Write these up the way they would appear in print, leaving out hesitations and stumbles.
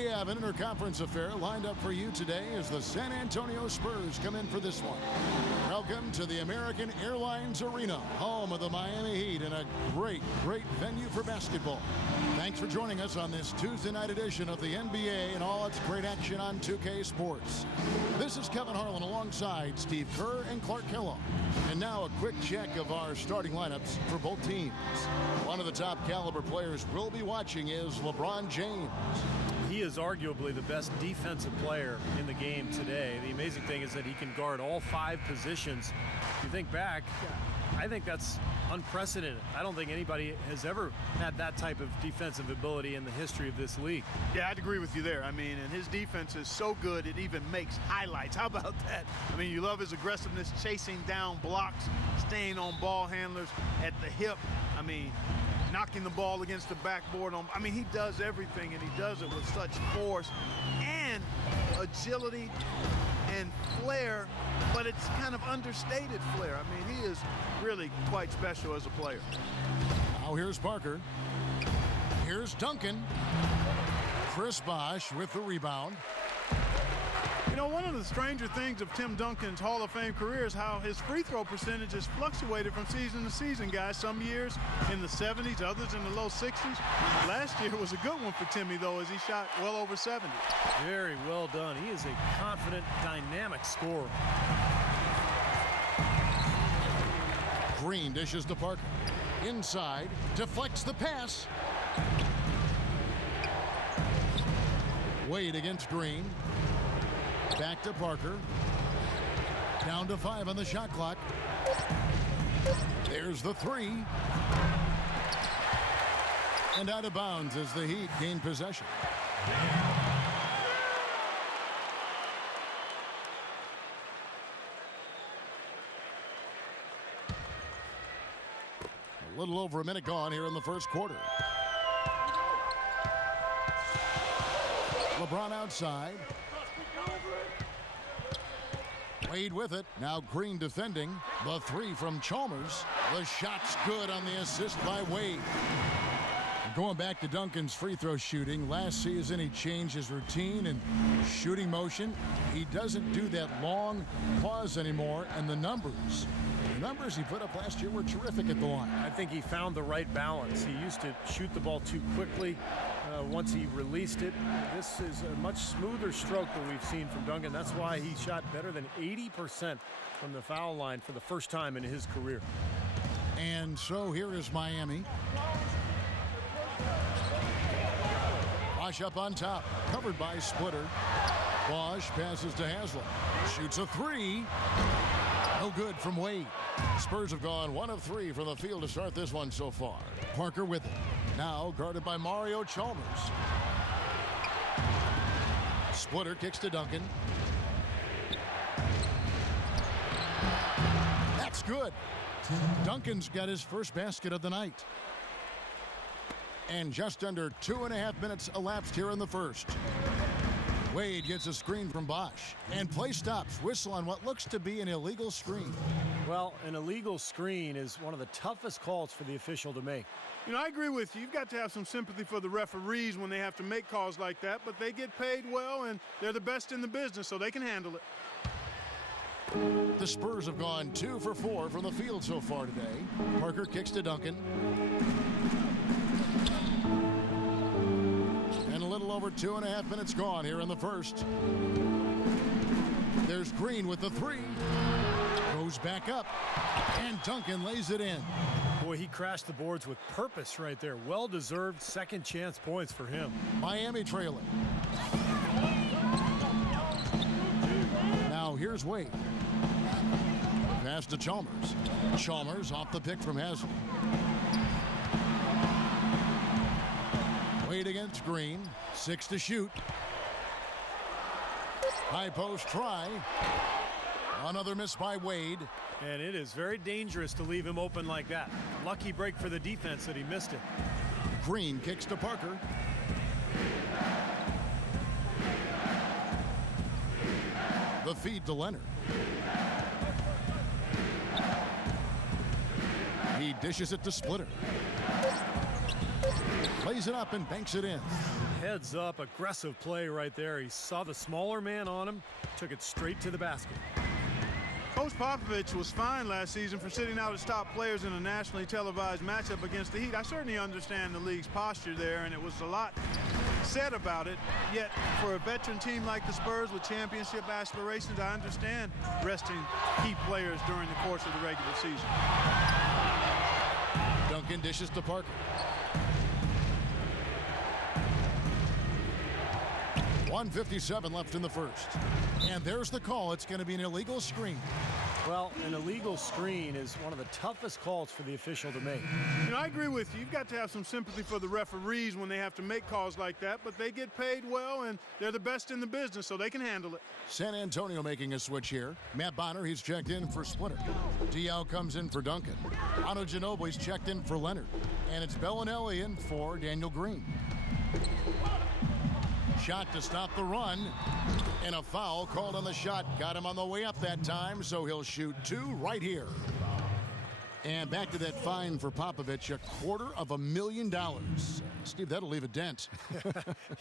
We have an interconference affair lined up for you today as the San Antonio Spurs come in for this one. Welcome to the American Airlines Arena, home of the Miami Heat, and a great venue for basketball. Thanks for joining us on this Tuesday night edition of the NBA and all its great action on 2K Sports. This is Kevin Harlan alongside Steve Kerr and Clark Kellogg. And now a quick check of our starting lineups for both teams. One of the top caliber players we'll be watching is LeBron James. He is arguably the best defensive player in the game today. The amazing thing is that he can guard all 5 positions. If you think back, I think that's unprecedented. I don't think anybody has ever had that type of defensive ability in the history of this league. Yeah, I'd agree with you there. I mean, and his defense is so good it even makes highlights. How about that? I mean, you love his aggressiveness, chasing down blocks, staying on ball handlers at the hip. I mean, knocking the ball against the backboard. I mean, he does everything, and he does it with such force and agility and flair, but it's kind of understated flair. I mean, he is really quite special as a player. Now here's Parker. Here's Duncan. Chris Bosh with the rebound. You know, one of the stranger things of Tim Duncan's Hall of Fame career is how his free throw percentage has fluctuated from season to season, guys. Some years in the 70s, others in the low 60s. Last year was a good one for Timmy, though, as he shot well over 70. Very well done. He is a confident, dynamic scorer. Green dishes to Parker. Inside, deflects the pass. Wade against Green. Back to Parker. Down to 5 on the shot clock. There's the 3. And out of bounds as the Heat gain possession. A little over a minute gone here in the first quarter. LeBron outside. Wade with it. Now Green defending. The 3 from Chalmers. The shot's good on the assist by Wade. Going back to Duncan's free throw shooting, last season he changed his routine and shooting motion. He doesn't do that long pause anymore, and the numbers he put up last year were terrific at the line. I think he found the right balance. He used to shoot the ball too quickly. Once he released it, this is a much smoother stroke than we've seen from Duncan. That's why he shot better than 80% from the foul line for the first time in his career. And so here is Miami. Bosh up on top, covered by Splitter. Bosh passes to Haslam. Shoots a 3. No good from Wade. Spurs have gone 1 of 3 from the field to start this one so far. Parker with it. Now guarded by Mario Chalmers. Splitter kicks to Duncan. That's good. Duncan's got his first basket of the night. And just under 2.5 minutes elapsed here in the first. Wade gets a screen from Bosh. And play stops. Whistle on what looks to be an illegal screen. Well, an illegal screen is one of the toughest calls for the official to make. You know, I agree with you. You've got to have some sympathy for the referees when they have to make calls like that, but they get paid well, and they're the best in the business, so they can handle it. The Spurs have gone 2 for 4 from the field so far today. Parker kicks to Duncan. And a little over 2.5 minutes gone here in the first. There's Green with the 3. Goes back up. And Duncan lays it in. Boy, he crashed the boards with purpose right there. Well-deserved second chance points for him. Miami trailing. Now here's Wade. Pass to Chalmers. Chalmers off the pick from Haslam. Wade against Green. 6 to shoot. High post try. Another miss by Wade. And it is very dangerous to leave him open like that. Lucky break for the defense that he missed it. Green kicks to Parker. The feed to Leonard. He dishes it to Splitter. Plays it up and banks it in. heads up, aggressive play right there. He saw the smaller man on him, took it straight to the basket. Coach Popovich was fined last season for sitting out his top players in a nationally televised matchup against the Heat. I certainly understand the league's posture there, and it was a lot said about it. Yet, for a veteran team like the Spurs with championship aspirations, I understand resting key players during the course of the regular season. Duncan dishes to Parker. 1:57 left in the first. And there's the call. It's going to be an illegal screen. Well, an illegal screen is one of the toughest calls for the official to make. You know, I agree with you. You've got to have some sympathy for the referees when they have to make calls like that, but they get paid well, and they're the best in the business, so they can handle it. San Antonio making a switch here. Matt Bonner, he's checked in for Splinter. Diaw comes in for Duncan. Ano Ginobili's checked in for Leonard. And it's Bellinelli in for Daniel Green. Shot to stop the run, and a foul called on the shot. Got him on the way up that time, so he'll shoot 2 right here. And back to that fine for Popovich, $250,000. Steve, that'll leave a dent.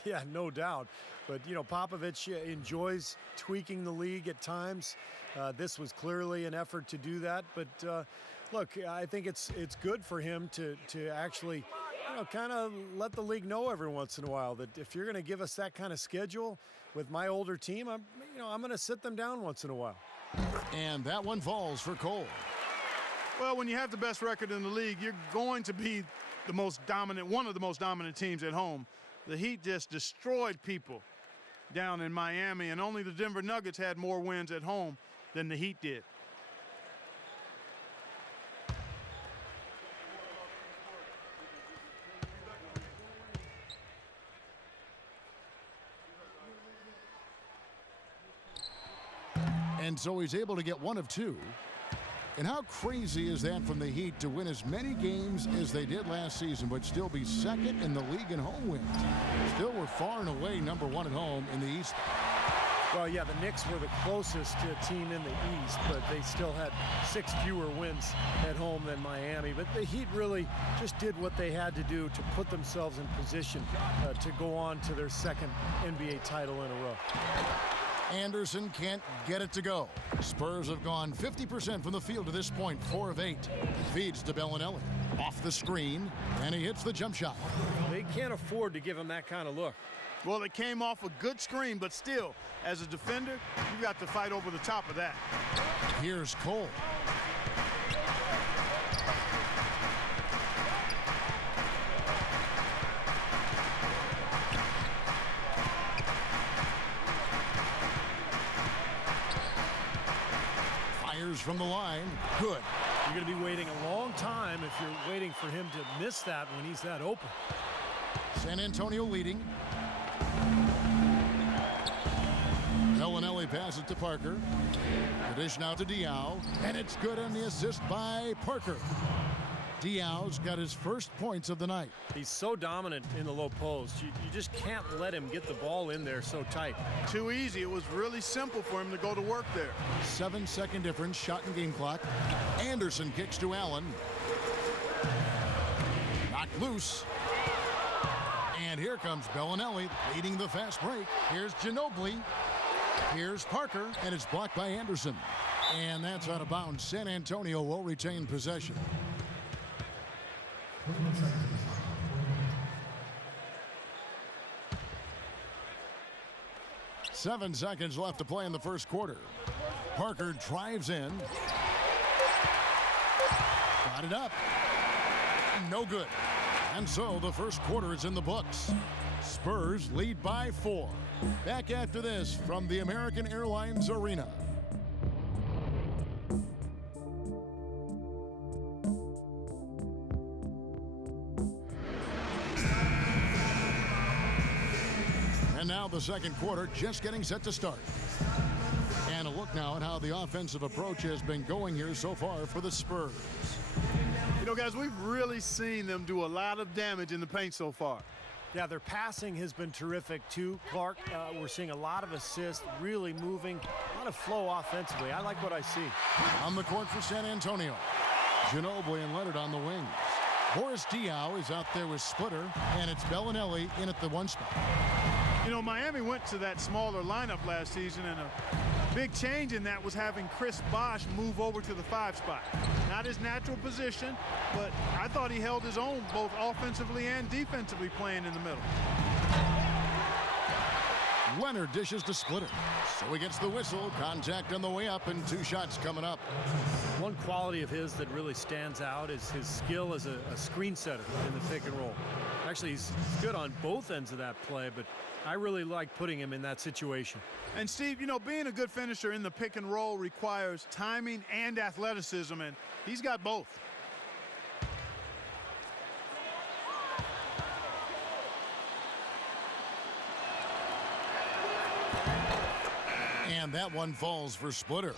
Yeah, no doubt. But, you know, Popovich enjoys tweaking the league at times. This was clearly an effort to do that. But, look, I think it's good for him to actually, you know, kind of let the league know every once in a while that if you're going to give us that kind of schedule with my older team, I'm going to sit them down once in a while. And that one falls for Cole. Well, when you have the best record in the league, you're going to be the most dominant, one of the most dominant teams at home. The Heat just destroyed people down in Miami, and only the Denver Nuggets had more wins at home than the Heat did. And so he's able to get 1 of 2. And how crazy is that from the Heat to win as many games as they did last season, but still be second in the league in home wins? Still, we're far and away number 1 at home in the East. Well, yeah, the Knicks were the closest to a team in the East, but they still had 6 fewer wins at home than Miami. But the Heat really just did what they had to do to put themselves in position to go on to their second NBA title in a row. Anderson can't get it to go. Spurs have gone 50% from the field to this point, 4 of 8. Feeds to Bellinelli. Off the screen, and he hits the jump shot. They can't afford to give him that kind of look. Well, it came off a good screen, but still, as a defender, you got to fight over the top of that. Here's Cole. From the line, good. You're going to be waiting a long time if you're waiting for him to miss that when he's that open. San Antonio leading. Bellinelli passes to Parker. The dish now to Diaw, and it's good on the assist by Parker. Diaw's got his first points of the night. He's so dominant in the low post. You just can't let him get the ball in there so tight. Too easy. It was really simple for him to go to work there. 7-second difference, shot and game clock. Anderson kicks to Allen. Knocked loose. And here comes Bellinelli leading the fast break. Here's Ginobili. Here's Parker, and it's blocked by Anderson. And that's out of bounds. San Antonio will retain possession. 7 seconds left to play in the first quarter. Parker drives in. Got it up. No good. And so the first quarter is in the books. Spurs lead by 4. Back after this from the American Airlines Arena. And now the second quarter just getting set to start. And a look now at how the offensive approach has been going here so far for the Spurs. You know, guys, we've really seen them do a lot of damage in the paint so far. Yeah, their passing has been terrific, too. Clark, we're seeing a lot of assists, really moving, a lot of flow offensively. I like what I see. On the court for San Antonio. Ginobili and Leonard on the wings. Boris Diaw is out there with Splitter, and it's Bellinelli in at the 1 spot. You know, Miami went to that smaller lineup last season, and a big change in that was having Chris Bosh move over to the 5 spot. Not his natural position, but I thought he held his own both offensively and defensively playing in the middle. Leonard dishes to Splitter. So he gets the whistle. Contact on the way up, and 2 shots coming up. One quality of his that really stands out is his skill as a screen setter in the pick and roll. Actually, he's good on both ends of that play, but I really like putting him in that situation. And Steve, you know, being a good finisher in the pick and roll requires timing and athleticism, and he's got both. And that one falls for Splitter.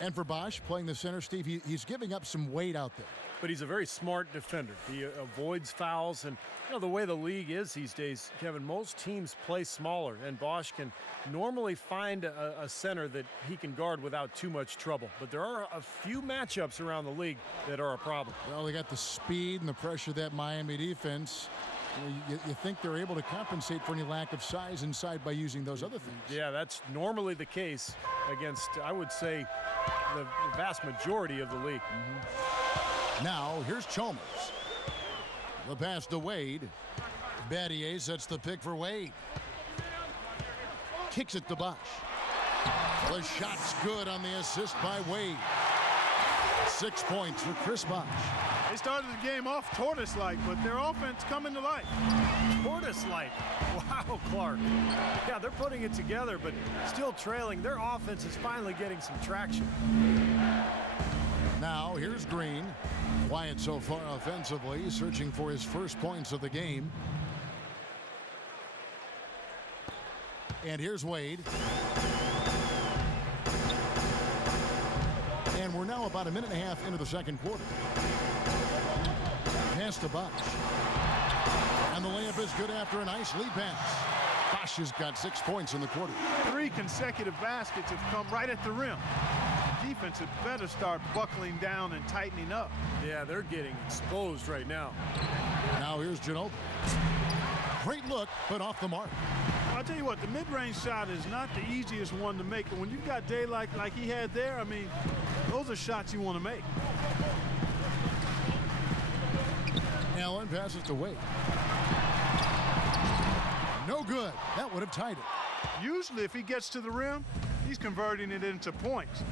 And for Bosh, playing the center, Steve, he's giving up some weight out there. But he's a very smart defender. He avoids fouls, and you know the way the league is these days, Kevin, most teams play smaller, and Bosh can normally find a center that he can guard without too much trouble. But there are a few matchups around the league that are a problem. Well, they got the speed and the pressure of that Miami defense. You think they're able to compensate for any lack of size inside by using those other things. Yeah, that's normally the case against, I would say, the vast majority of the league. Now, here's Chalmers. The pass to Wade. Battier sets the pick for Wade. Kicks it to Bosh. The shot's good on the assist by Wade. 6 points for Chris Bosh. They started the game off tortoise-like, but their offense coming to life. Tortoise-like. Wow, Clark. Yeah, they're putting it together, but still trailing. Their offense is finally getting some traction. Now, here's Green. Quiet so far offensively, searching for his first points of the game. And here's Wade. And we're now about a minute and a half into the second quarter. Pass to Bosh. And the layup is good after a nice lead pass. Bosh has got 6 points in the quarter. 3 consecutive baskets have come right at the rim. The defense had better start buckling down and tightening up. Yeah, they're getting exposed right now. Now here's Ginobili. Great look, but off the mark. I'll tell you what, the mid-range shot is not the easiest one to make, but when you've got daylight like he had there, I mean, those are shots you want to make. Allen passes to Wade. No good. That would have tied it. Usually if he gets to the rim, he's converting it into points.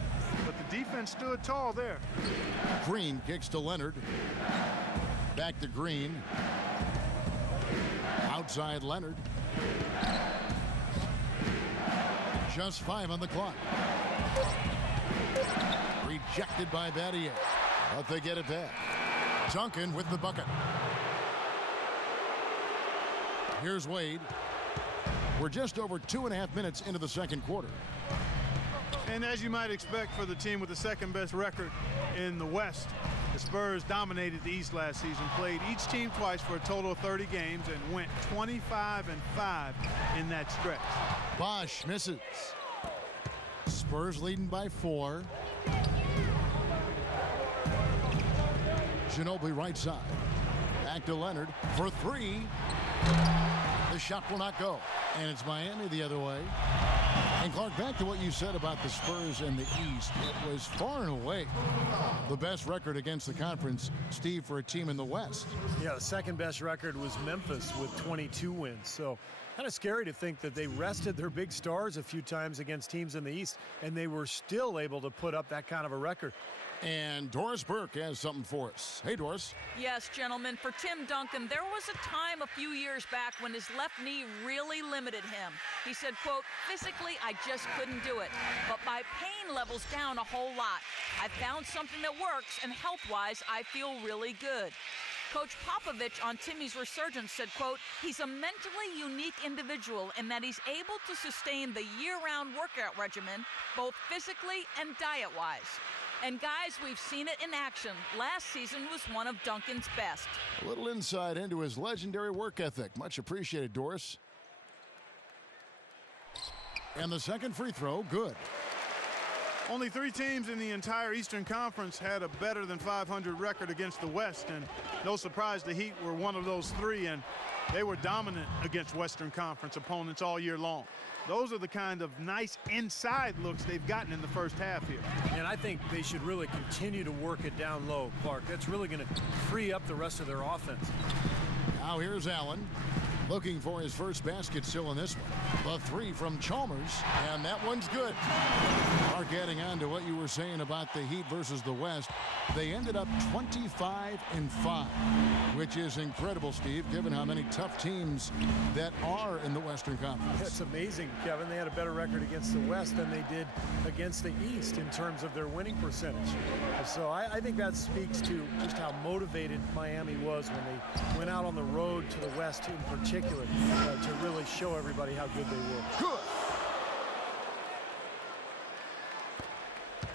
But the defense stood tall there. Green kicks to Leonard. Back to Green. Outside Leonard. Just 5 on the clock. Rejected by Battier. But they get it back. Duncan with the bucket. Here's Wade. We're just over 2.5 minutes into the second quarter. And as you might expect for the team with the second best record in the West, the Spurs dominated the East last season, played each team twice for a total of 30 games, and went 25-5 in that stretch. Bosh misses. Spurs leading by 4. Ginobili right side. Back to Leonard for 3. The shot will not go. And it's Miami the other way. And Clark, back to what you said about the Spurs and the East. It was far and away the best record against the conference, Steve, for a team in the West. Yeah, the second best record was Memphis with 22 wins. So kind of scary to think that they rested their big stars a few times against teams in the East, and they were still able to put up that kind of a record. And Doris Burke has something for us. Hey, Doris. Yes, gentlemen. For Tim Duncan, there was a time a few years back when his left knee really limited him. He said, quote, physically, I just couldn't do it. But my pain level's down a whole lot. I found something that works, and health-wise, I feel really good. Coach Popovich on Timmy's resurgence said, quote, he's a mentally unique individual in that he's able to sustain the year-round workout regimen, both physically and diet-wise. And guys, we've seen it in action. Last season was one of Duncan's best. A little insight into his legendary work ethic. Much appreciated, Doris. And the second free throw, good. Only 3 teams in the entire Eastern Conference had a better than 500 record against the West, and no surprise the Heat were one of those 3, and they were dominant against Western Conference opponents all year long. Those are the kind of nice inside looks they've gotten in the first half here. And I think they should really continue to work it down low, Clark. That's really going to free up the rest of their offense. Now here's Allen, looking for his first basket still in this one. The 3 from Chalmers, and that one's good. Mark, adding on to what you were saying about the Heat versus the West, they ended up 25-5, which is incredible, Steve, given how many tough teams that are in the Western Conference. It's amazing, Kevin. They had a better record against the West than they did against the East in terms of their winning percentage. So I think that speaks to just how motivated Miami was when they went out on the road to the West in particular to really show everybody how good they were. Good.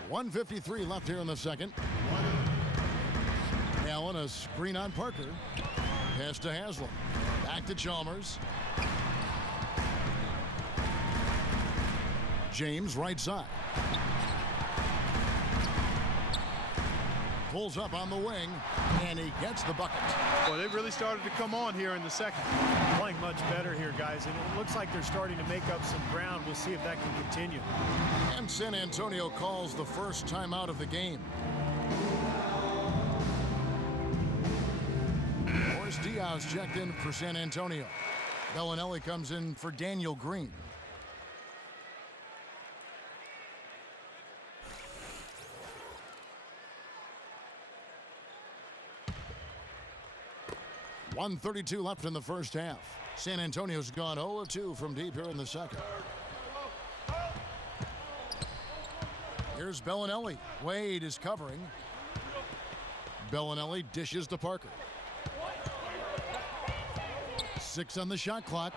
1:53 left here in the second. Allen, a screen on Parker. Pass to Haslam. Back to Chalmers. James, right side. Pulls up on the wing, and he gets the bucket. Well, they really started to come on here in the second. Playing much better here, guys, and it looks like they're starting to make up some ground. We'll see if that can continue. And San Antonio calls the first timeout of the game. Morris Diaz checked in for San Antonio. Bellinelli comes in for Daniel Green. .132 left in the first half. San Antonio's gone 0-2 from deep here in the second. Here's Bellinelli. Wade is covering. Bellinelli dishes to Parker. 6 on the shot clock.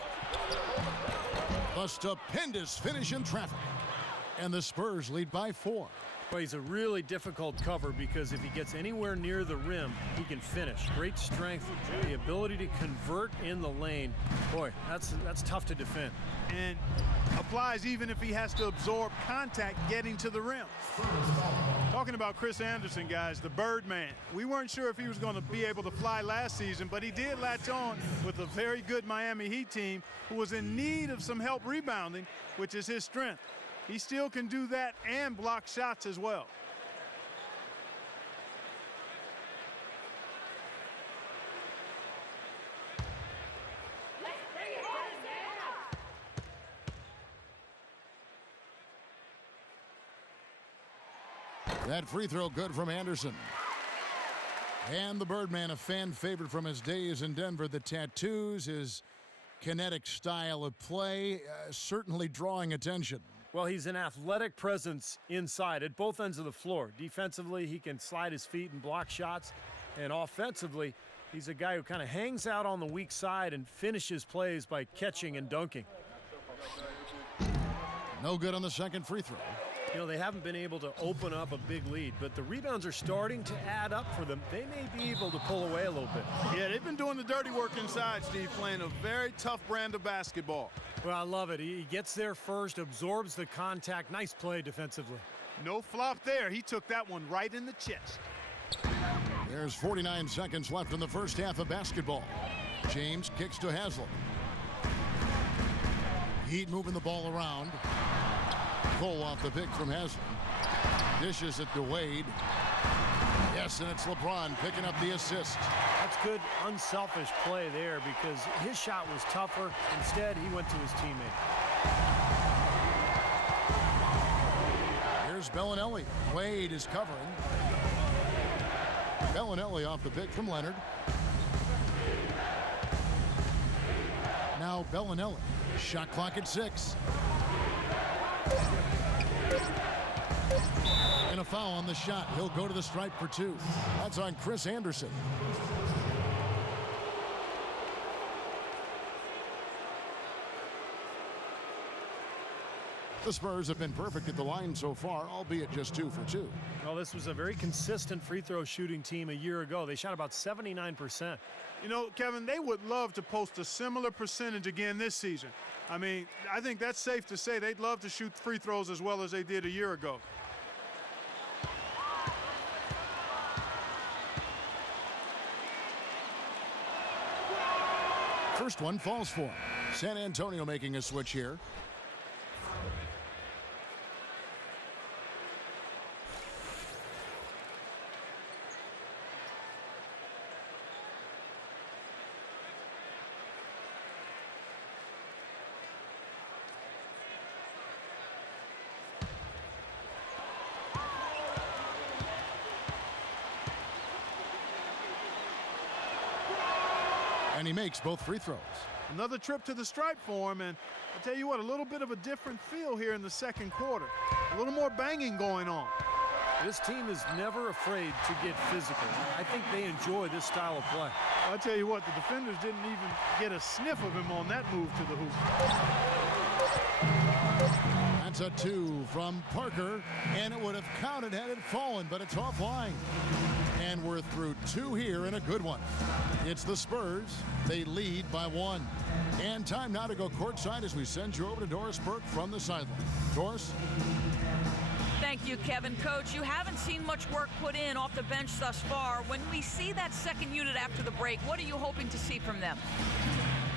A stupendous finish in traffic. And the Spurs lead by 4. Well, he's a really difficult cover because if he gets anywhere near the rim, he can finish. Great strength, the ability to convert in the lane. Boy, that's tough to defend. And applies even if he has to absorb contact getting to the rim. Talking about Chris Anderson, guys, the Birdman. We weren't sure if he was going to be able to fly last season, but he did latch on with a very good Miami Heat team who was in need of some help rebounding, which is his strength. He still can do that and block shots as well. That free throw good from Anderson. And the Birdman, a fan favorite from his days in Denver. The tattoos, his kinetic style of play, certainly drawing attention. Well, he's an athletic presence inside at both ends of the floor. Defensively, he can slide his feet and block shots. And offensively, he's a guy who kind of hangs out on the weak side and finishes plays by catching and dunking. No good on the second free throw. You know, they haven't been able to open up a big lead, but the rebounds are starting to add up for them. They may be able to pull away a little bit. Yeah, they've been doing the dirty work inside, Steve, playing a very tough brand of basketball. Well, I love it. He gets there first, absorbs the contact. Nice play defensively. No flop there. He took that one right in the chest. There's 49 seconds left in the first half of basketball. James kicks to Haslam. Heat moving the ball around. Cole off the pick from Haslam. Dishes it to Wade. Yes, and it's LeBron picking up the assist. That's good, unselfish play there because his shot was tougher. Instead, he went to his teammate. Here's Bellinelli. Wade is covering. Bellinelli off the pick from Leonard. Now Bellinelli. Shot clock at 6. And a foul on the shot. He'll go to the stripe for 2. That's on Chris Anderson. The Spurs have been perfect at the line so far, albeit just 2 for 2. Well, this was a very consistent free throw shooting team a year ago. They shot about 79%. You know, Kevin, they would love to post a similar percentage again this season. I mean, I think that's safe to say they'd love to shoot free throws as well as they did a year ago. first one falls for him. San Antonio making a switch here. And he makes both free throws. Another trip to the stripe for him, and I'll tell you what, a little bit of a different feel here in the second quarter. A little more banging going on. This team is never afraid to get physical. I think they enjoy this style of play. I'll tell you what, the defenders didn't even get a sniff of him on that move to the hoop. That's a 2 from Parker, and it would have counted had it fallen, but it's offline. And we're through 2 here and a good one. It's the Spurs. They lead by 1. And time now to go courtside as we send you over to Doris Burke from the sideline. Doris? Thank you, Kevin. Coach, you haven't seen much work put in off the bench thus far. When we see that second unit after the break, what are you hoping to see from them?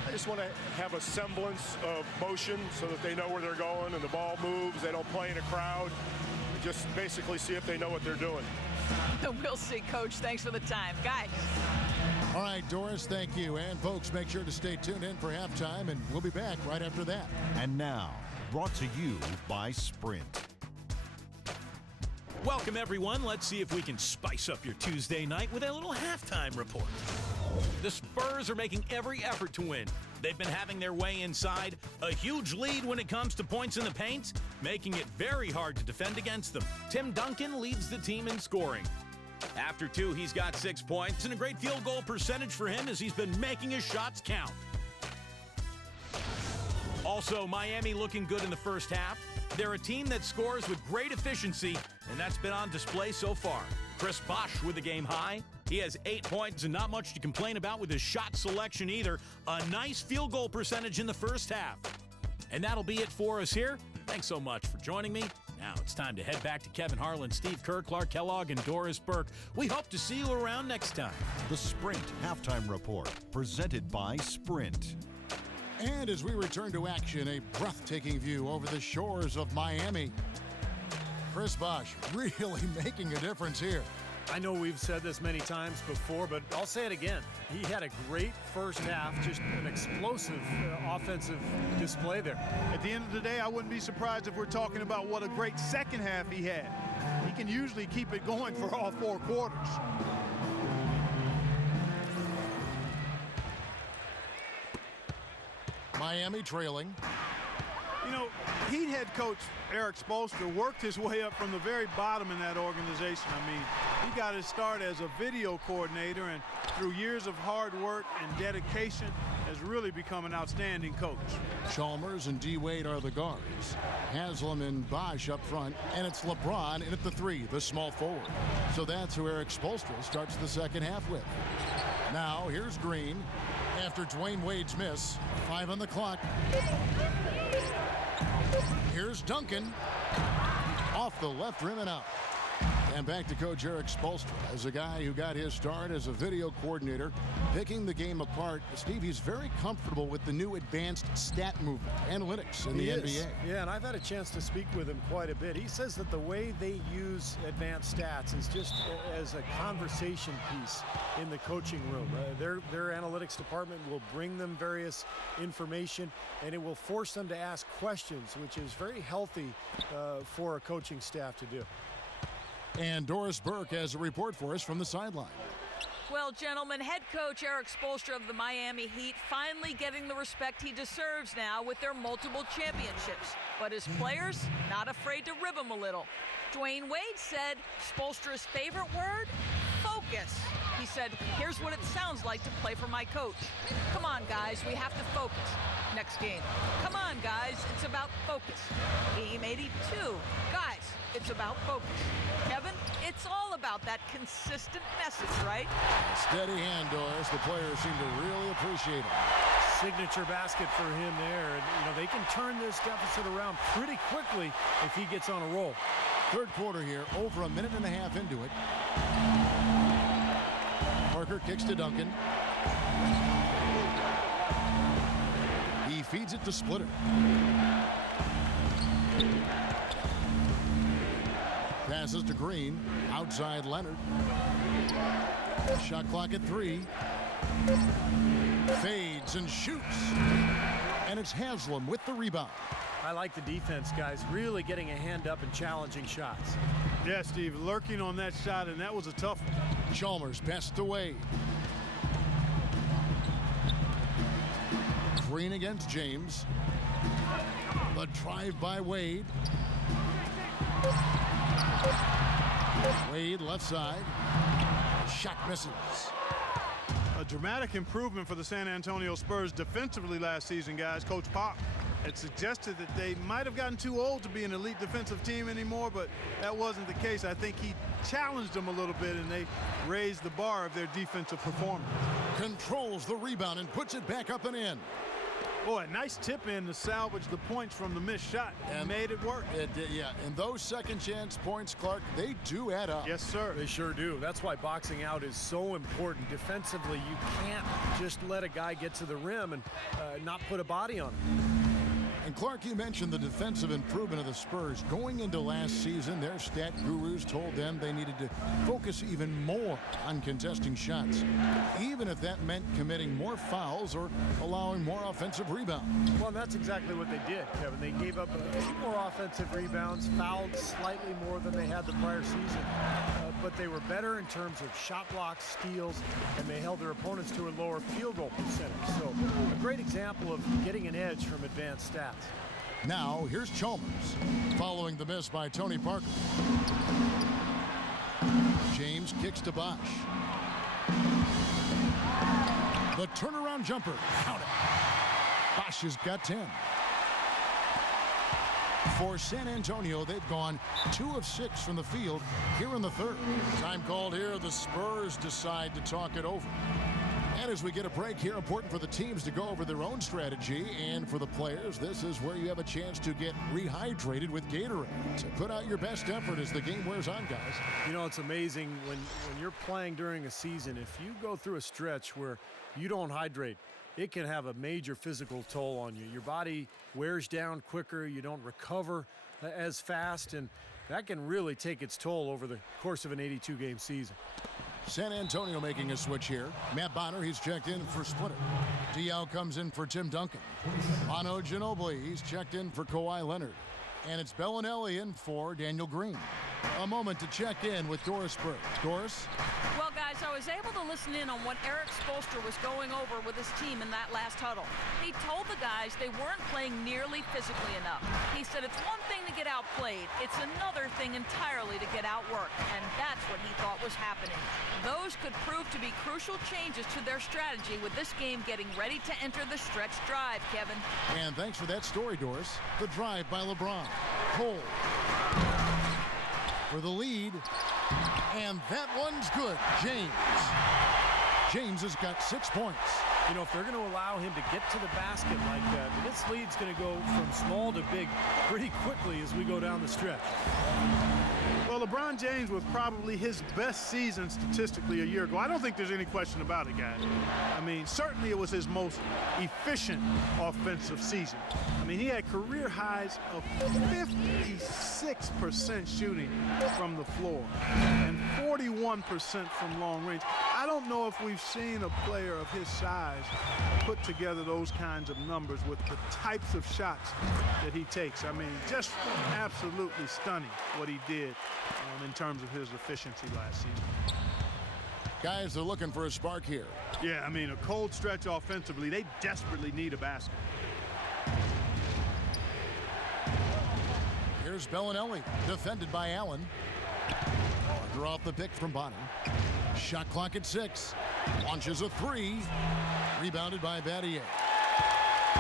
I just want to have a semblance of motion so that they know where they're going and the ball moves. They don't play in a crowd. Just basically see if they know what they're doing. We'll see, Coach. Thanks for the time. Guys. All right, Doris, thank you. And, folks, make sure to stay tuned in for halftime, and we'll be back right after that. And now, brought to you by Sprint. Welcome, everyone. Let's see if we can spice up your Tuesday night with a little halftime report. The Spurs are making every effort to win. They've been having their way inside, a huge lead when it comes to points in the paint, making it very hard to defend against them. Tim Duncan leads the team in scoring. After 2, he's got 6 points and a great field goal percentage for him as he's been making his shots count. Also, Miami looking good in the first half. They're a team that scores with great efficiency, and that's been on display so far. Chris Bosh with a game high. He has 8 points and not much to complain about with his shot selection either. A nice field goal percentage in the first half. And that'll be it for us here. Thanks so much for joining me. Now it's time to head back to Kevin Harlan, Steve Kerr, Clark Kellogg, and Doris Burke. We hope to see you around next time. The Sprint Halftime Report, presented by Sprint. And as we return to action, a breathtaking view over the shores of Miami. Chris Bosh really making a difference here. I know we've said this many times before, but I'll say it again. He had a great first half, just an explosive offensive display there. At the end of the day, I wouldn't be surprised if we're talking about what a great second half he had. He can usually keep it going for all 4 quarters. Miami trailing. You know, Heat head coach Eric Spoelstra worked his way up from the very bottom in that organization. I mean, he got his start as a video coordinator, and through years of hard work and dedication has really become an outstanding coach. Chalmers and D. Wade are the guards. Haslam and Bosh up front, and it's LeBron in at the 3, the small forward. So that's who Eric Spoelstra starts the second half with. Now, here's Green. After Dwayne Wade's miss, 5 on the clock. Here's Duncan. Off the left rim and out. And back to Coach Eric Spoelstra as a guy who got his start as a video coordinator, picking the game apart. Steve, he's very comfortable with the new advanced stat movement, analytics in the NBA. Yeah, and I've had a chance to speak with him quite a bit. He says that the way they use advanced stats is just as a conversation piece in the coaching room. Their analytics department will bring them various information, and it will force them to ask questions, which is very healthy for a coaching staff to do. And Doris Burke has a report for us from the sideline. Well, gentlemen, head coach Eric Spoelstra of the Miami Heat finally getting the respect he deserves now with their multiple championships. But his players, not afraid to rib him a little. Dwayne Wade said Spoelstra's favorite word, focus. He said, here's what it sounds like to play for my coach. Come on, guys, we have to focus. Next game. Come on, guys, it's about focus. Game 82. Guys, it's about focus. Kevin, it's all about that consistent message, right? Steady hand, Doris. The players seem to really appreciate it. Signature basket for him there. And, you know, they can turn this deficit around pretty quickly if he gets on a roll. Third quarter here, over a minute and a half into it. Parker kicks to Duncan. feeds it to Splitter. Passes to Green. Outside Leonard. Shot clock at 3. Fades and shoots. And it's Haslam with the rebound. I like the defense, guys, really getting a hand up and challenging shots. Yeah, Steve, lurking on that shot, and that was a tough one. Chalmers passed away. Green against James. The drive by Wade. Wade left side. Shot misses. A dramatic improvement for the San Antonio Spurs defensively last season, guys. Coach Pop had suggested that they might have gotten too old to be an elite defensive team anymore, but that wasn't the case. I think he challenged them a little bit, and they raised the bar of their defensive performance. Controls the rebound and puts it back up and in. Boy, a nice tip in to salvage the points from the missed shot and made it work. It did, yeah. And those second chance points, Clark, they do add up. Yes, sir. They sure do. That's why boxing out is so important. Defensively, you can't just let a guy get to the rim and not put a body on him. And Clark, you mentioned the defensive improvement of the Spurs. Going into last season, their stat gurus told them they needed to focus even more on contesting shots, even if that meant committing more fouls or allowing more offensive rebounds. Well, that's exactly what they did, Kevin. They gave up a few more offensive rebounds, fouled slightly more than they had the prior season, but they were better in terms of shot blocks, steals, and they held their opponents to a lower field goal percentage. So a great example of getting an edge from advanced stats. Now, here's Chalmers, following the miss by Tony Parker. James kicks to Bosch. The turnaround jumper. Count it. Bosch has got 10. For San Antonio, they've gone 2 of 6 from the field here in the third. Time called here. The Spurs decide to talk it over. And as we get a break here, important for the teams to go over their own strategy, and for the players, this is where you have a chance to get rehydrated with Gatorade. So put out your best effort as the game wears on, guys. You know, it's amazing when you're playing during a season, if you go through a stretch where you don't hydrate, it can have a major physical toll on you. Your body wears down quicker, you don't recover as fast, and that can really take its toll over the course of an 82-game season. San Antonio making a switch here. Matt Bonner, he's checked in for Splitter. Diao comes in for Tim Duncan. Manu Ginobili, he's checked in for Kawhi Leonard. And it's Bellinelli in for Daniel Green. A moment to check in with Doris Spurs. Doris? Well, guys, I was able to listen in on what Eric Spoelstra was going over with his team in that last huddle. He told the guys they weren't playing nearly physically enough. He said it's one thing to get outplayed, it's another thing entirely to get outworked, and that's what he thought was happening. Those could prove to be crucial changes to their strategy with this game getting ready to enter the stretch drive, Kevin. And thanks for that story, Doris. The drive by LeBron. Cole for the lead, and that one's good. James has got 6 points. You know, if they're going to allow him to get to the basket like that, this lead's going to go from small to big pretty quickly as we go down the stretch. Well, LeBron James was probably his best season statistically a year ago. I don't think there's any question about it, guys. I mean, certainly it was his most efficient offensive season. I mean, he had career highs of 56% shooting from the floor and 41% from long range. I don't know if we've seen a player of his size put together those kinds of numbers with the types of shots that he takes. I mean, just absolutely stunning what he did in terms of his efficiency last season. Guys, they're looking for a spark here. Yeah, I mean, a cold stretch offensively. They desperately need a basket. Here's Bellinelli, defended by Allen. Parker off the pick from Bonner. Shot clock at 6. Launches a 3. Rebounded by Battier.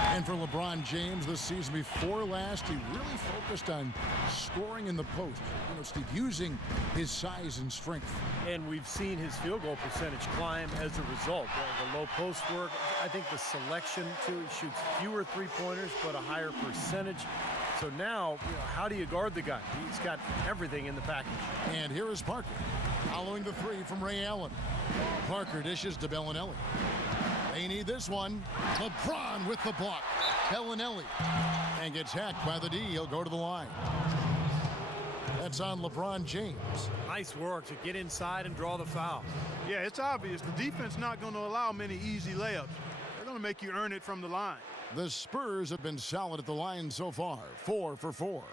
And for LeBron James this season before last, he really focused on scoring in the post. You know, Steve, using his size and strength. And we've seen his field goal percentage climb as a result. The low post work, I think the selection too, he shoots fewer three-pointers but a higher percentage. So now, you know, how do you guard the guy? He's got everything in the package. And here is Parker, following the 3 from Ray Allen. Parker dishes to Bellinelli. They need this one. LeBron with the block. Bellinelli. And gets hacked by the D. He'll go to the line. That's on LeBron James. Nice work to get inside and draw the foul. Yeah, it's obvious. The defense not going to allow many easy layups. They're going to make you earn it from the line. The Spurs have been solid at the line so far. 4 for 4.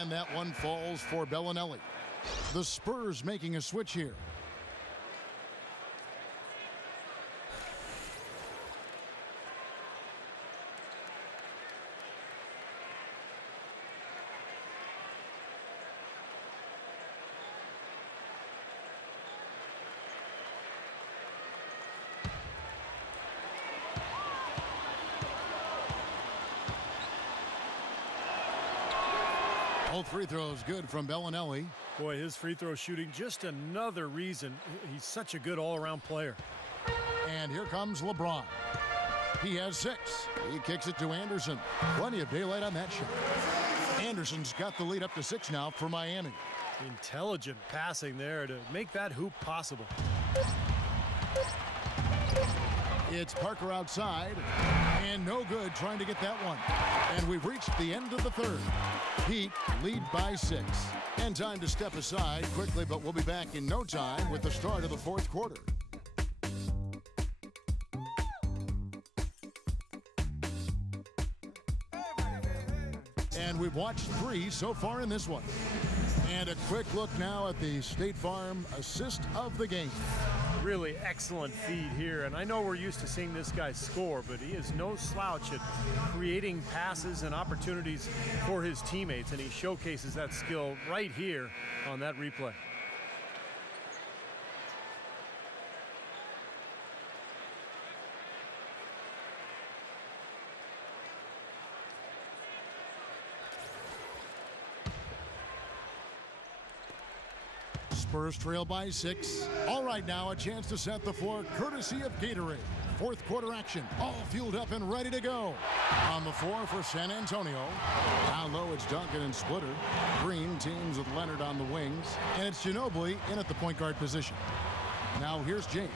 And that one falls for Bellinelli. The Spurs making a switch here. Both free throws good from Bellinelli. Boy, his free throw shooting, just another reason he's such a good all-around player. And here comes LeBron. He has 6. He kicks it to Anderson. Plenty of daylight on that shot. Anderson's got the lead up to 6 now for Miami. Intelligent passing there to make that hoop possible. It's Parker outside, and no good trying to get that one. And we've reached the end of the third. Heat lead by 6. And time to step aside quickly, but we'll be back in no time with the start of the fourth quarter. And we've watched 3 so far in this one. And a quick look now at the State Farm assist of the game. Really excellent feed here, and I know we're used to seeing this guy score, but he is no slouch at creating passes and opportunities for his teammates, and he showcases that skill right here on that replay. Spurs trail by 6. All right, now a chance to set the floor courtesy of Gatorade. Fourth quarter action, all fueled up and ready to go. On the floor for San Antonio. Down low, it's Duncan and Splitter. Green teams with Leonard on the wings. And it's Ginobili in at the point guard position. Now here's James.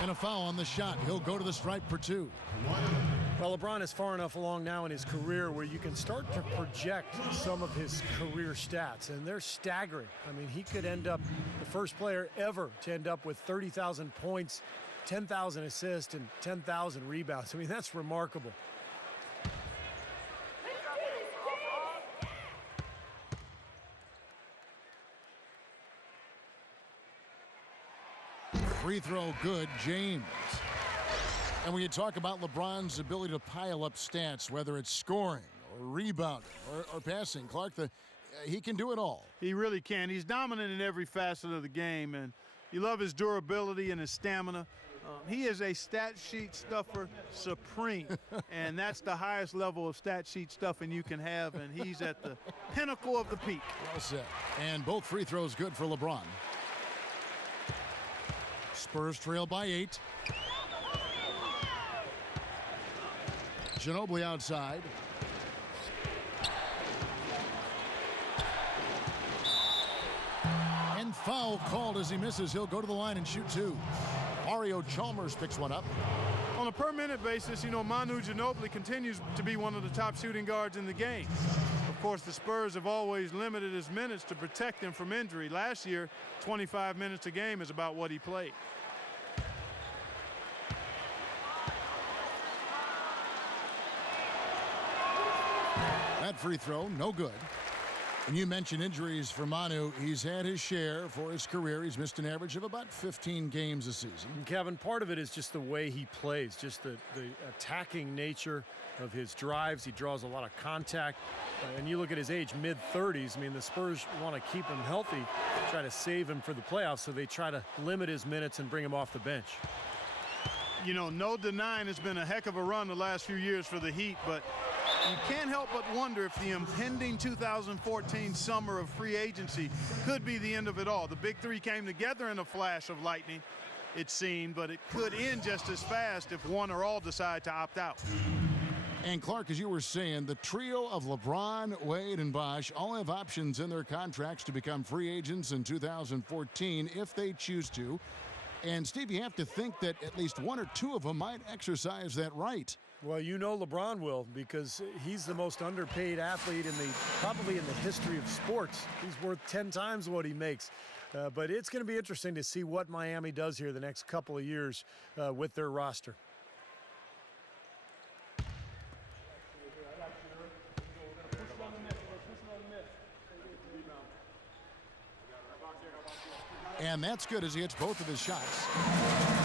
And a foul on the shot. He'll go to the stripe for 2. Well, LeBron is far enough along now in his career where you can start to project some of his career stats, and they're staggering. I mean, he could end up the first player ever to end up with 30,000 points, 10,000 assists, and 10,000 rebounds. I mean, that's remarkable. Free throw good, James. And when you talk about LeBron's ability to pile up stats, whether it's scoring or rebounding or passing, Clark, he can do it all. He really can. He's dominant in every facet of the game, and you love his durability and his stamina. He is a stat sheet stuffer supreme, and that's the highest level of stat sheet stuffing you can have, and he's at the pinnacle of the peak. Well said. And both free throws good for LeBron. Spurs trail by 8. Ginobili outside. And foul called as he misses. He'll go to the line and shoot 2. Mario Chalmers picks one up. On a per-minute basis, you know, Manu Ginobili continues to be one of the top shooting guards in the game. Of course, the Spurs have always limited his minutes to protect him from injury. Last year, 25 minutes a game is about what he played. That free throw, no good. And you mentioned injuries for Manu. He's had his share for his career. He's missed an average of about 15 games a season. And Kevin, part of it is just the way he plays, just the attacking nature of his drives. He draws a lot of contact. And you look at his age, mid-30s. I mean, the Spurs want to keep him healthy, try to save him for the playoffs, so they try to limit his minutes and bring him off the bench. You know, no denying it's been a heck of a run the last few years for the Heat, but you can't help but wonder if the impending 2014 summer of free agency could be the end of it all. The big three came together in a flash of lightning, it seemed, but it could end just as fast if one or all decide to opt out. And Clark, as you were saying, the trio of LeBron, Wade, and Bosh all have options in their contracts to become free agents in 2014 if they choose to. And Steve, you have to think that at least one or two of them might exercise that right. Well, you know LeBron will, because he's the most underpaid athlete probably in the history of sports. He's worth 10 times what he makes. But it's going to be interesting to see what Miami does here the next couple of years with their roster. And that's good as he hits both of his shots.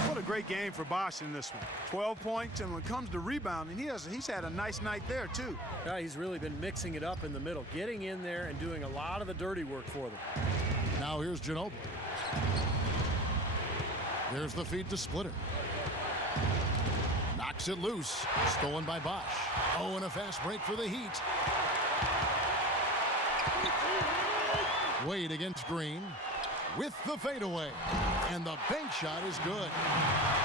What a great game for Bosh in this one. 12 points, and when it comes to rebounding, he's had a nice night there, too. Yeah, he's really been mixing it up in the middle, getting in there and doing a lot of the dirty work for them. Now here's Ginobili. There's the feed to Splitter. Knocks it loose. Stolen by Bosh. Oh, and a fast break for the Heat. Wade against Green with the fadeaway. And the bank shot is good.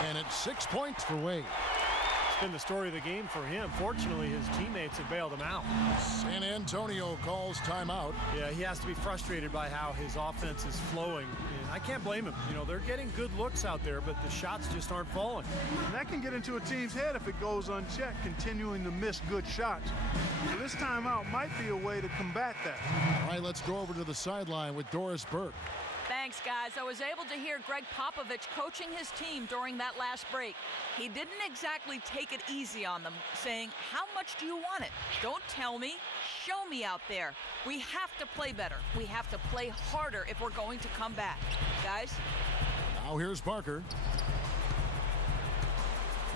And it's 6 points for Wade. It's been the story of the game for him. Fortunately, his teammates have bailed him out. San Antonio calls timeout. Yeah, he has to be frustrated by how his offense is flowing. And I can't blame him. You know, they're getting good looks out there, but the shots just aren't falling. And that can get into a team's head if it goes unchecked, continuing to miss good shots. So this timeout might be a way to combat that. All right, let's go over to the sideline with Doris Burke. Thanks, guys. I was able to hear Greg Popovich coaching his team during that last break. He didn't exactly take it easy on them, saying, "How much do you want it? Don't tell me. Show me out there. We have to play better. We have to play harder if we're going to come back." Guys? Now here's Parker.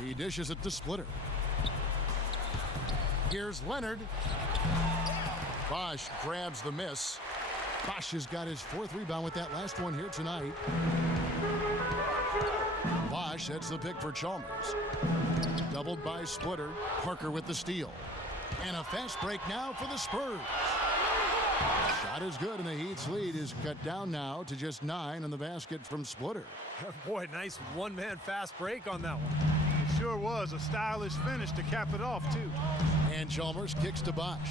He dishes it to Splitter. Here's Leonard. Bosh grabs the miss. Bosh has got his fourth rebound with that last one here tonight. Bosh heads the pick for Chalmers. Doubled by Splitter. Parker with the steal. And a fast break now for the Spurs. Shot is good, and the Heat's lead is cut down now to just 9 on the basket from Splitter. Boy, nice one-man fast break on that one. It sure was a stylish finish to cap it off, too. And Chalmers kicks to Bosh.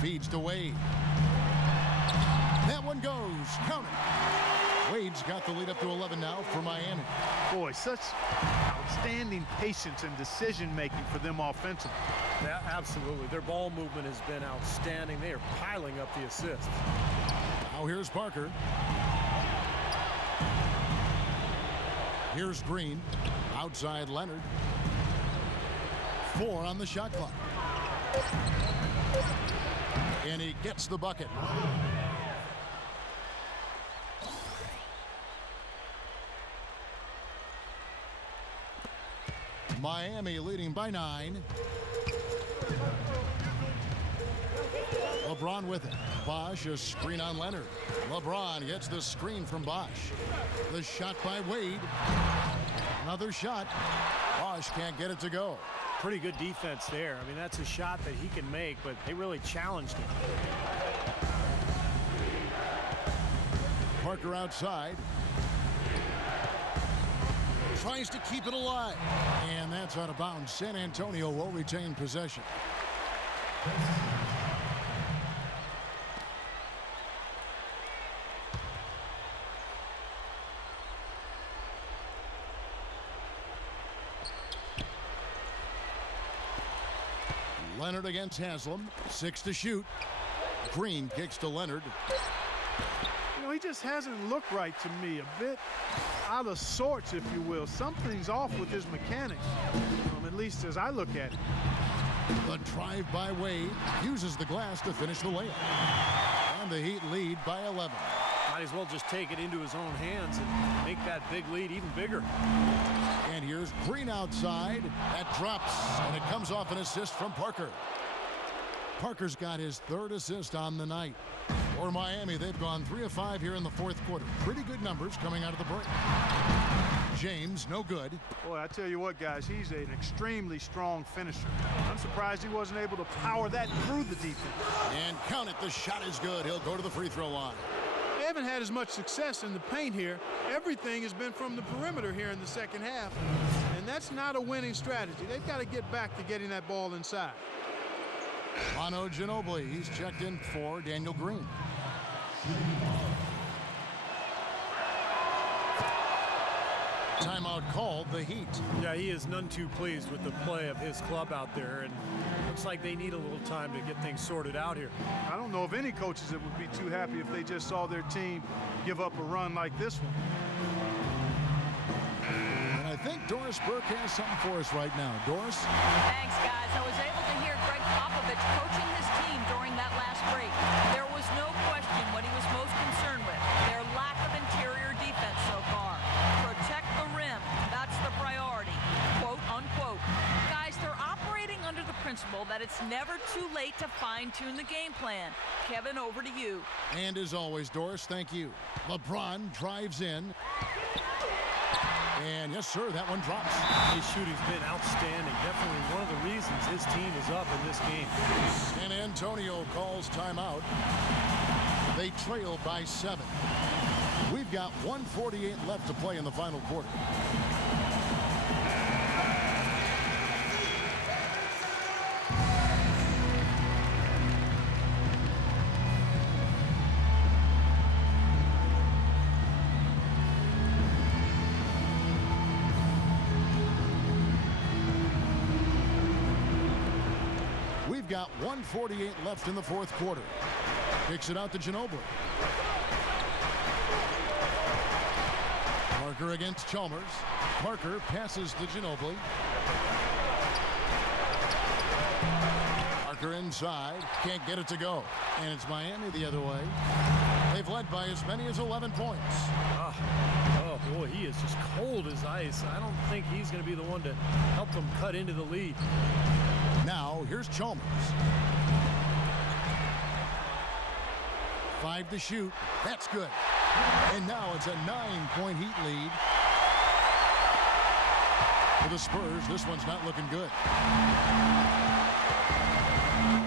Feeds to Wade. That one goes. Count it. Wade's got the lead up to 11 now for Miami. Boy, such outstanding patience and decision-making for them offensively. Yeah, absolutely. Their ball movement has been outstanding. They are piling up the assists. Now here's Parker. Here's Green. Outside Leonard. 4 on the shot clock. And he gets the bucket. Miami leading by 9. LeBron with it. Bosh, a screen on Leonard. LeBron gets the screen from Bosh. The shot by Wade. Another shot. Bosh can't get it to go. Pretty good defense there. I mean, that's a shot that he can make, but they really challenged him. Parker outside. Tries to keep it alive. And that's out of bounds. San Antonio will retain possession. Leonard against Haslam. 6 to shoot. Green kicks to Leonard. You know, he just hasn't looked right to me. A bit out of sorts, if you will. Something's off with his mechanics, at least as I look at it. The drive by Wade uses the glass to finish the layup. And the Heat lead by 11. Might as well just take it into his own hands and make that big lead even bigger. And here's Green outside. That drops, and it comes off an assist from Parker. Parker's got his 3rd assist on the night. For Miami, they've gone 3 of 5 here in the fourth quarter. Pretty good numbers coming out of the break. James, no good. Boy, I tell you what, guys, he's an extremely strong finisher. I'm surprised he wasn't able to power that through the defense. And count it, the shot is good. He'll go to the free throw line. They haven't had as much success in the paint here. Everything has been from the perimeter here in the second half, and that's not a winning strategy. They've got to get back to getting that ball inside. Manu Ginobili, he's checked in for Daniel Green. Timeout called, the Heat. Yeah, he is none too pleased with the play of his club out there, and looks like they need a little time to get things sorted out here. I don't know of any coaches that would be too happy if they just saw their team give up a run like this one. And I think Doris Burke has something for us right now. Doris? Thanks, guys. I was able to hear Greg Popovich coaching his team during that last break. There was no question what he was most concerned with, their lack of interior defense so far. Protect the rim. That's the priority. Quote, unquote. Guys, they're operating under the principle that it's never too late to fine-tune the game plan. Kevin, over to you. And as always, Doris, thank you. LeBron drives in. And yes, sir, that one drops. His shooting's been outstanding. Definitely one of the reasons his team is up in this game. San Antonio calls timeout. They trail by 7. We've got 1:48 left to play in the final quarter. We've got 1:48 left in the fourth quarter. Kicks it out to Ginobili. Parker against Chalmers. Parker passes to Ginobili. Parker inside. Can't get it to go. And it's Miami the other way. They've led by as many as 11 points. Oh, boy, he is just cold as ice. I don't think he's going to be the one to help them cut into the lead. Now, here's Chalmers. 5 to shoot. That's good. And now it's a 9-point Heat lead. For the Spurs, this one's not looking good.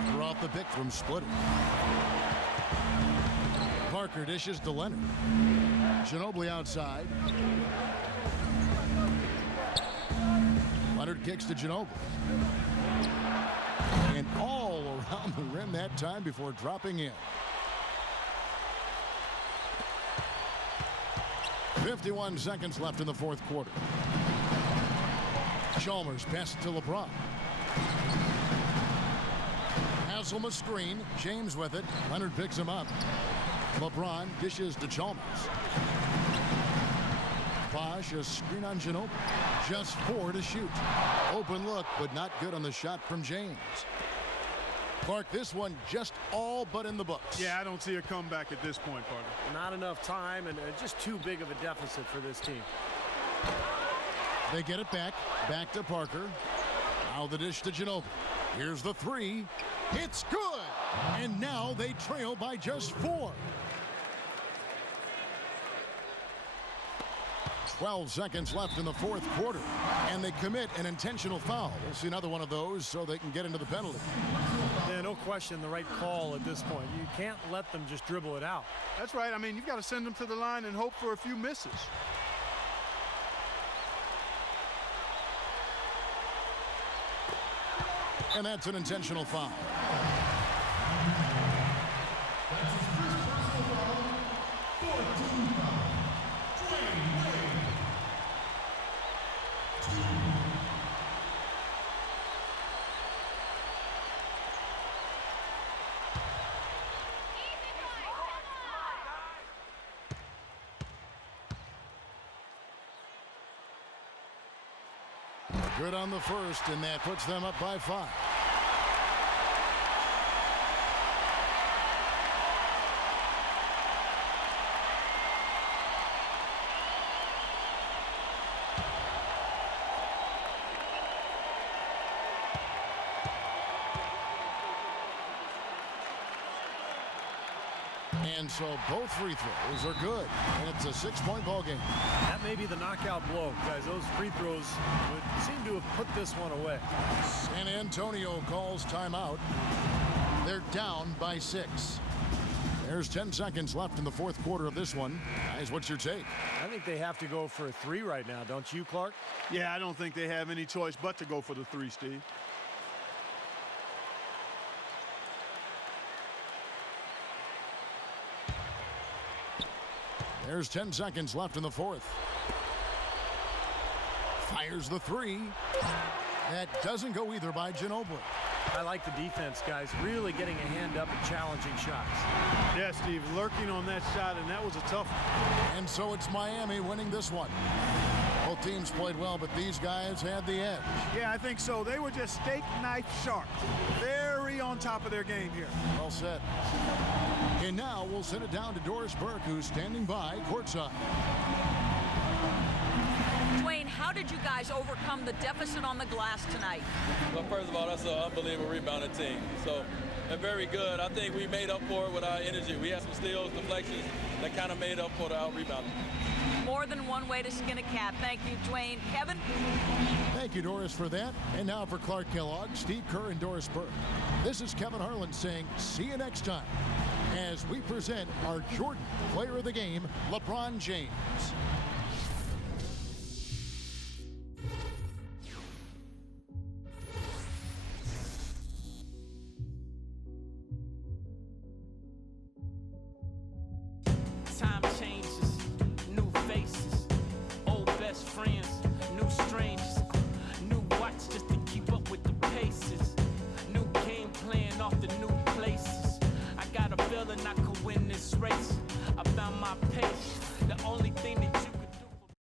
They're off the pick from Splitter. Parker dishes to Leonard. Ginobili outside. Leonard kicks to Ginobili. And all around the rim that time before dropping in. 51 seconds left in the fourth quarter. Chalmers passes to LeBron. Hasselma screen. James with it. Leonard picks him up. LeBron dishes to Chalmers. Bosh, a screen on Ginobili. Just 4 to shoot. Open look, but not good on the shot from James. Clark, this one just all but in the books. Yeah, I don't see a comeback at this point, Parker. Not enough time and just too big of a deficit for this team. They get it back. Back to Parker. Now the dish to Ginobili. Here's the 3. It's good. And now they trail by just 4. 12 seconds left in the fourth quarter. And they commit an intentional foul. We'll see another one of those so they can get into the penalty. Yeah, no question the right call at this point. You can't let them just dribble it out. That's right. I mean, you've got to send them to the line and hope for a few misses. And that's an intentional foul. Good on the first, and that puts them up by 5. And so both free throws are good, and it's a 6-point ball game. That may be the knockout blow, guys. Those free throws would seem to have put this one away. San Antonio calls timeout. They're down by 6. There's 10 seconds left in the fourth quarter of this one. Guys, what's your take? I think they have to go for a 3 right now, don't you, Clark? Yeah, I don't think they have any choice but to go for the 3, Steve. There's 10 seconds left in the fourth. Fires the 3. That doesn't go either by Ginobili. I like the defense, guys, really getting a hand up and challenging shots. Yeah, Steve, lurking on that shot, and that was a tough one. And so it's Miami winning this one. Both teams played well, but these guys had the edge. Yeah, I think so. They were just steak knife sharp. Very on top of their game here. Well said. And now we'll send it down to Doris Burke, who's standing by courtside. Dwayne, how did you guys overcome the deficit on the glass tonight? Well, first of all, that's an unbelievable rebounding team. So they're very good. I think we made up for it with our energy. We had some steals, deflections that kind of made up for our rebounding. More than one way to skin a cat. Thank you, Dwayne. Kevin? Thank you, Doris, for that. And now for Clark Kellogg, Steve Kerr, and Doris Burke. This is Kevin Harlan saying, see you next time, as we present our Jordan Player of the Game, LeBron James. Time changes, new faces, old best friends, new strangers, new watch just to keep up with the paces, new game plan off the new